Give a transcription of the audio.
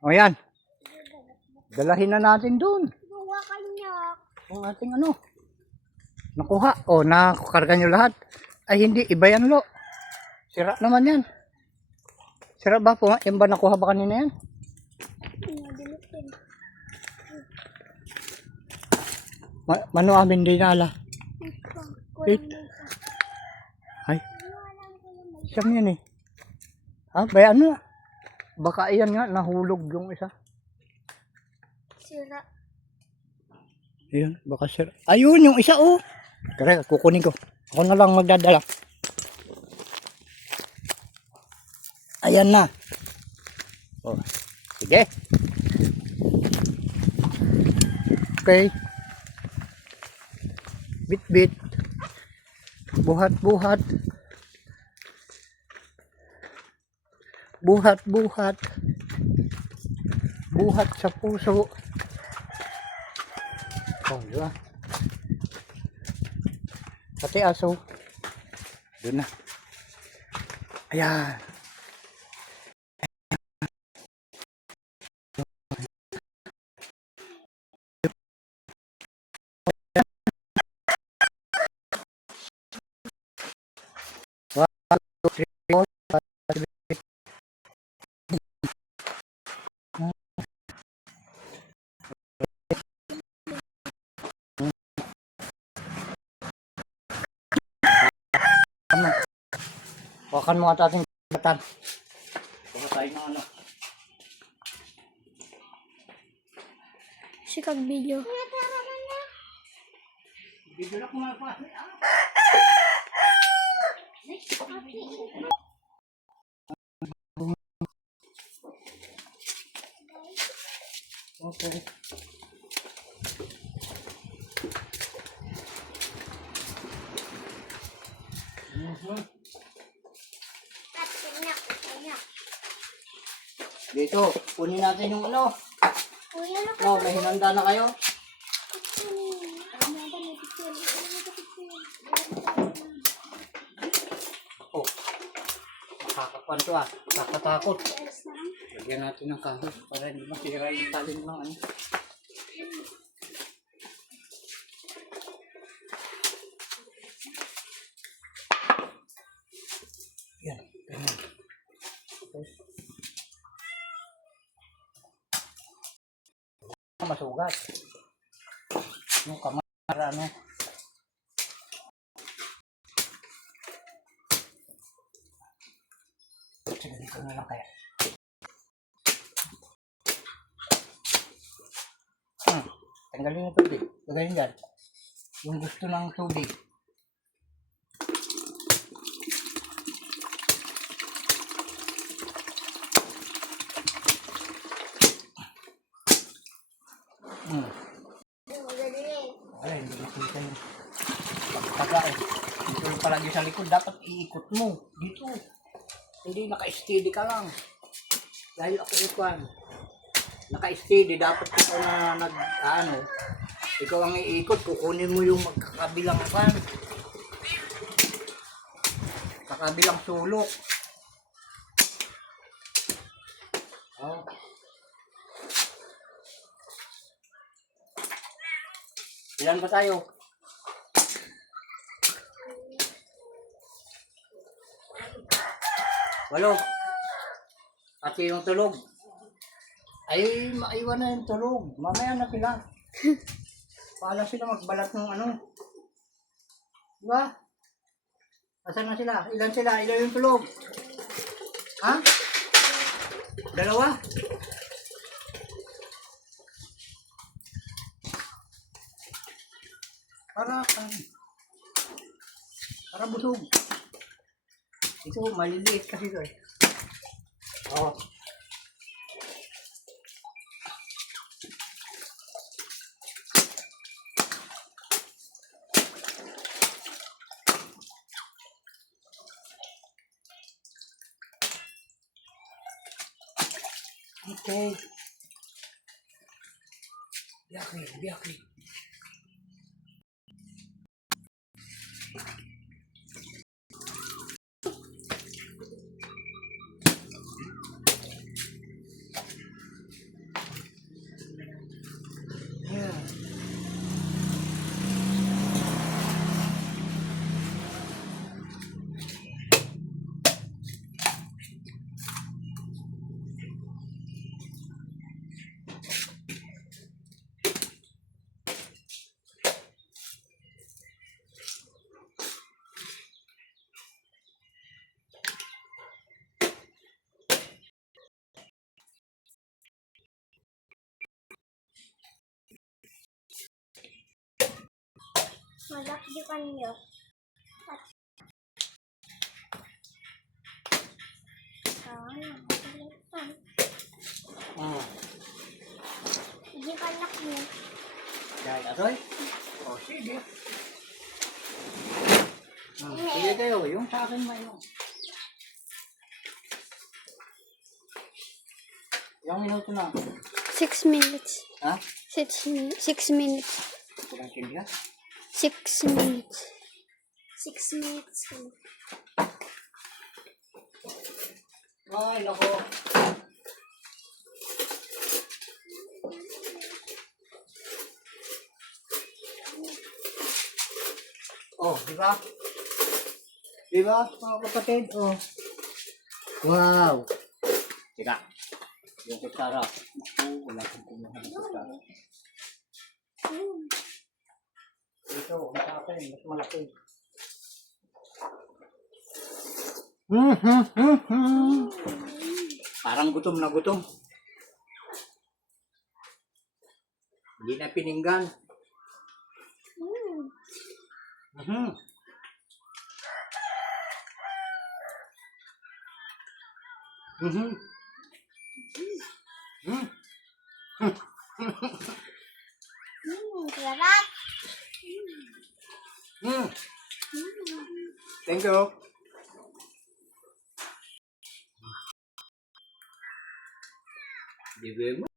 O yan. Dalahin na natin doon. Ang ating ano. Nakuha. O, nakakarga nyo lahat. Ay, hindi. Iba yan, lo. Sira naman yan. Sira ba po? Yan ba nakuha ba kanina yan? Mano amin dinala? Wait. Ay. Siyam yan eh. Ha? Ba ano? Baka iyan nga. Nahulog yung isa. Sira. Ayun. Baka sira. Ayun yung isa oh. Tara, kukunin ko. Ako na lang magdadala. Ayan na. Oh. Sige. Okay. Bit-bit. Buhat-buhat. Buhat-buhat. Buhat sa puso. Oh, diba? Pati aso. Doon na. Ayan. Wakan mo at ating batan. Baka tayo ng ano. Sikag video. Video na kumapa. Okay. Dito, kunin natin yung ano. No, may hinanda na kayo. Oh, makakakuan to ah. Kakatakot. Lagyan natin ng kahoy para hindi masira yung talim ng ano. Yan, ganyan. Okay. Masugat. Yung kamara ano. Sige, dito na lang kaya. Tanggalin yung tubig. Lagayin dyan. Yung gusto ng tubig. Ay, hindi nakita yung pagtaga eh. Dito yung palagi sa likod. Dapat iikot mo. Dito. Hindi naka-steady ka lang. Dahil ako ikuan. Naka-steady. Dapat ikaw na ano. Ikaw ang iikot. Kukunin mo yung magkakabilang pan. Kakabilang sulok. Oh. Ilan ba tayo? Walo. Pati yung tulog. Ay, maiwan na yung tulog. Mamaya na sila. Paala sila magbalat ng ano. Diba? Asan na sila? Ilan sila? Ilan yung tulog? Ha? Dalawa? Para busog. Ito maliliit kasi ito eh. Oh. Okay. Biaki. Malaki kan niyo. Ah, Hindi ka anak niyo. dahil aroy. O, sige. Sige kayo, yung sa akin may yung. Yung minuto na. 6 minutes. Ha? 6 minutes. Kurang kindi ka? 6 minutes. 6 minutes. Ay, nako. Oh, di ba? Di ba, mga kapatid? Oh. Wow. Teka. Yung kutsara. Oh, wala kong kumuha ng kutsara. Ito, ang sa akin, mas malaki. Parang gutom na gutom. Hindi na pininggan. Mhm. Mhm. Mhm. Sarap. Mhm. Thank you. Bibig mo.